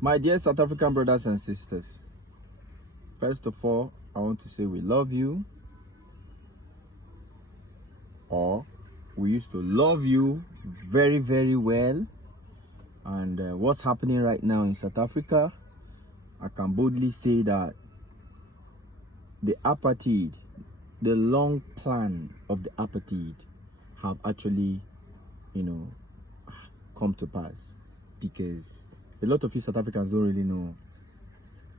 My dear South African brothers and sisters, first of all, I want to say we love you, or we used to love you very, very well. And what's happening right now in South Africa, I can boldly say that the apartheid, the long plan of the apartheid have actually, come to pass, because a lot of you South Africans don't really know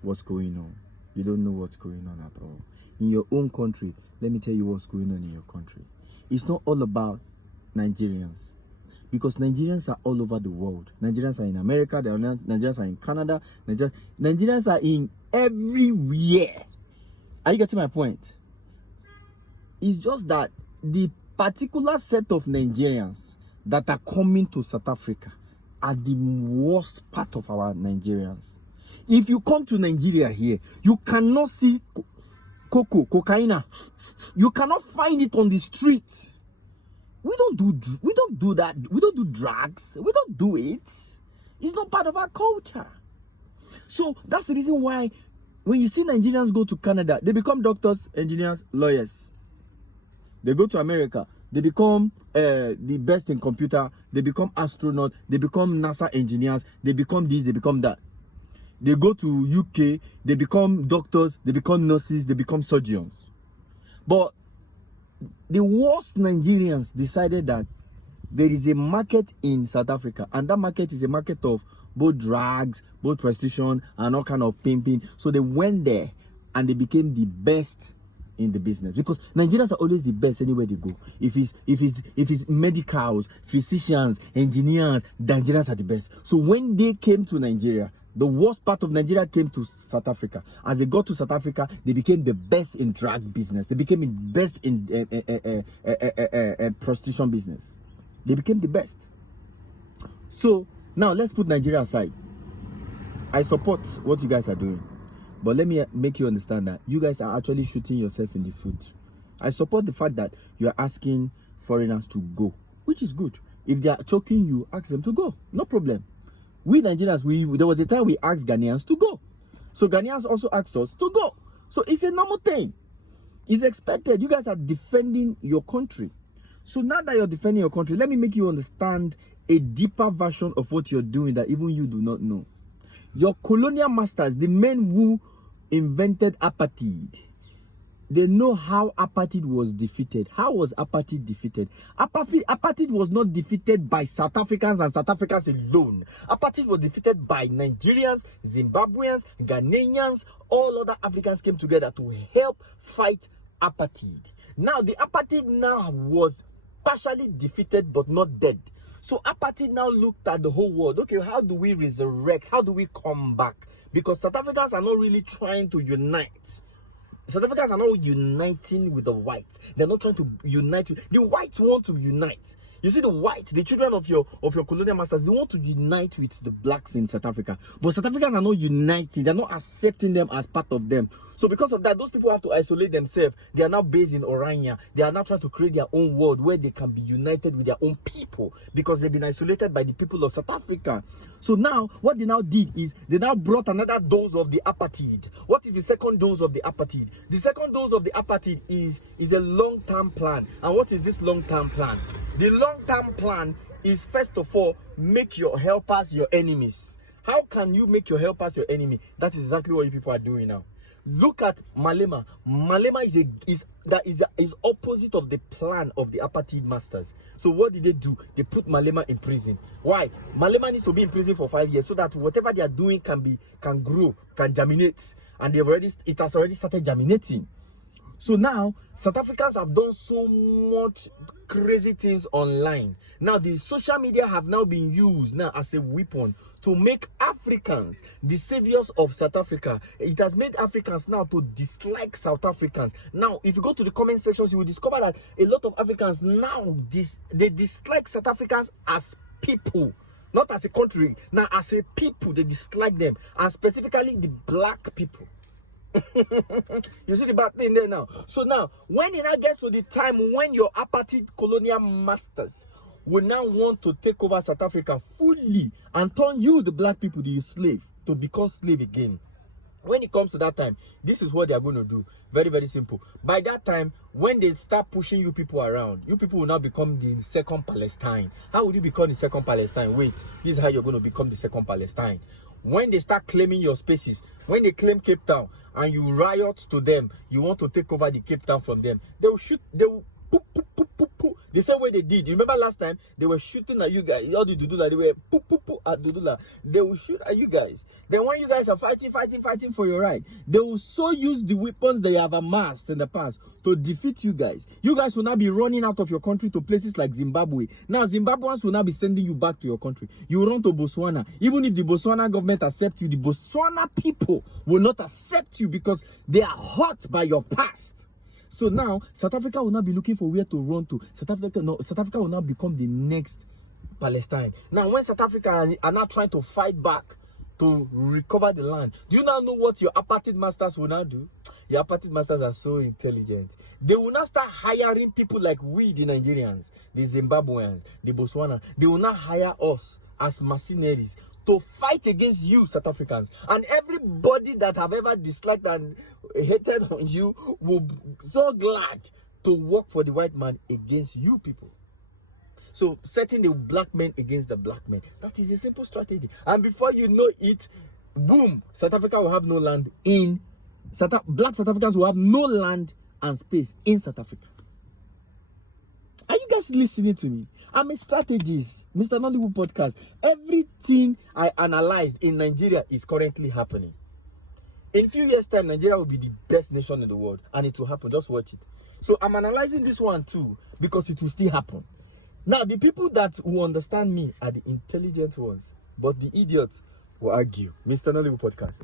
what's going on. You don't know what's going on at all. In your own country, let me tell you what's going on in your country. It's not all about Nigerians, because Nigerians are all over the world. Nigerians are in America, Nigerians are in Canada, Nigerians are in everywhere. Are you getting my point? It's just that the particular set of Nigerians that are coming to South Africa are the worst part of our Nigerians. If you come to Nigeria here, you cannot see cocaine. You cannot find it on the street. We don't do that. We don't do drugs. We don't do it. It's not part of our culture. So that's the reason why when you see Nigerians go to Canada, they become doctors, engineers, lawyers. They go to America, they become the best in computer, they become astronauts, they become NASA engineers, they become this, they become that. They go to UK, they become doctors, they become nurses, they become surgeons. But the worst Nigerians decided that there is a market in South Africa, and that market is a market of both drugs, both prostitution, and all kind of pimping. So they went there and they became the best in the business, because Nigerians are always the best anywhere they go. If it's medicals, physicians, engineers, Nigerians are the best. So when they came to Nigeria, the worst part of Nigeria came to South Africa. As they got to South Africa, they became the best in drug business. They became the best in prostitution business. They became the best. So now let's put Nigeria aside. I support what you guys are doing, but let me make you understand that you guys are actually shooting yourself in the foot. I support the fact that you are asking foreigners to go, which is good. If they are choking you, ask them to go. No problem. We Nigerians, there was a time we asked Ghanaians to go. So Ghanaians also asked us to go. So it's a normal thing. It's expected. You guys are defending your country. So now that you're defending your country, let me make you understand a deeper version of what you're doing that even you do not know. Your colonial masters, the men who invented apartheid, they know how apartheid was defeated. How was apartheid defeated? Apartheid was not defeated by South Africans and South Africans alone. Apartheid was defeated by Nigerians, Zimbabweans, Ghanaians. All other Africans came together to help fight apartheid. Now, the apartheid now was partially defeated but not dead. So apartheid now looked at the whole world. Okay, how do we resurrect? How do we come back? Because South Africans are not really trying to unite. South Africans are not uniting with the whites. They're not trying to unite. The whites want to unite. You see, the whites, the children of your colonial masters, they want to unite with the blacks in South Africa. But South Africans are not uniting. They're not accepting them as part of them. So because of that, those people have to isolate themselves. They are now based in Orania. They are now trying to create their own world where they can be united with their own people, because they've been isolated by the people of South Africa. So now, what they now did is they now brought another dose of the apartheid. What is the second dose of the apartheid? The second dose of the apartheid is a long-term plan. And what is this long-term plan? The long-term plan is, first of all, make your helpers your enemies. How can you make your helpers your enemy? That is exactly what you people are doing now. Look at Malema. Malema is opposite of the plan of the apartheid masters. So what did they do? They put Malema in prison. Why? Malema needs to be in prison for 5 years so that whatever they are doing can grow, can germinate, and it has already started germinating. So now, South Africans have done so much crazy things online. Now, the social media have now been used now as a weapon to make Africans the saviors of South Africa. It has made Africans now to dislike South Africans. Now, if you go to the comment sections, you will discover that a lot of Africans now, they dislike South Africans as people. Not as a country. Now, as a people, they dislike them. And specifically, the black people. You see the bad thing there now. So now, when it now gets to the time when your apartheid colonial masters will now want to take over South Africa fully and turn you, the black people, the slave, to become slave again. When it comes to that time, this is what they are going to do. Very, very simple. By that time, when they start pushing you people around, you people will now become the second Palestine. How would you become the second Palestine? Wait, this is how you're going to become the second Palestine. When they start claiming your spaces, when they claim Cape Town and you riot to them, you want to take over the Cape Town from them, they will shoot, they will poop, poop, poop, poop, poop. The same way they did. You remember last time they were shooting at you guys, all the Dudula, they were poop, poop, poop at Dudula. They will shoot at you guys. Then when you guys are fighting for your right, they will so use the weapons they have amassed in the past to defeat you guys. You guys will now be running out of your country to places like Zimbabwe. Now Zimbabweans will now be sending you back to your country. You run to Botswana. Even if the Botswana government accepts you, the Botswana people will not accept you because they are hurt by your past. So now, South Africa will now be looking for where to run to. South Africa will now become the next Palestine. Now, when South Africa are now trying to fight back to recover the land, do you now know what your apartheid masters will now do? Your apartheid masters are so intelligent. They will now start hiring people like we, the Nigerians, the Zimbabweans, the Botswana. They will now hire us as mercenaries to fight against you, South Africans. And everybody that have ever disliked and hated on you will be so glad to work for the white man against you people. So setting the black men against the black men, that is a simple strategy. And before you know it, boom, South Africa will have no land in black South Africans will have no land and space in South Africa. Are you guys listening to me? I'm a strategist, Mr. Nollywood Podcast. Everything I analyzed in Nigeria is currently happening. In a few years' time, Nigeria will be the best nation in the world, and it will happen. Just watch it. So I'm analyzing this one too, because it will still happen. Now, the people that will understand me are the intelligent ones, but the idiots will argue. Mr. Nollywood Podcast.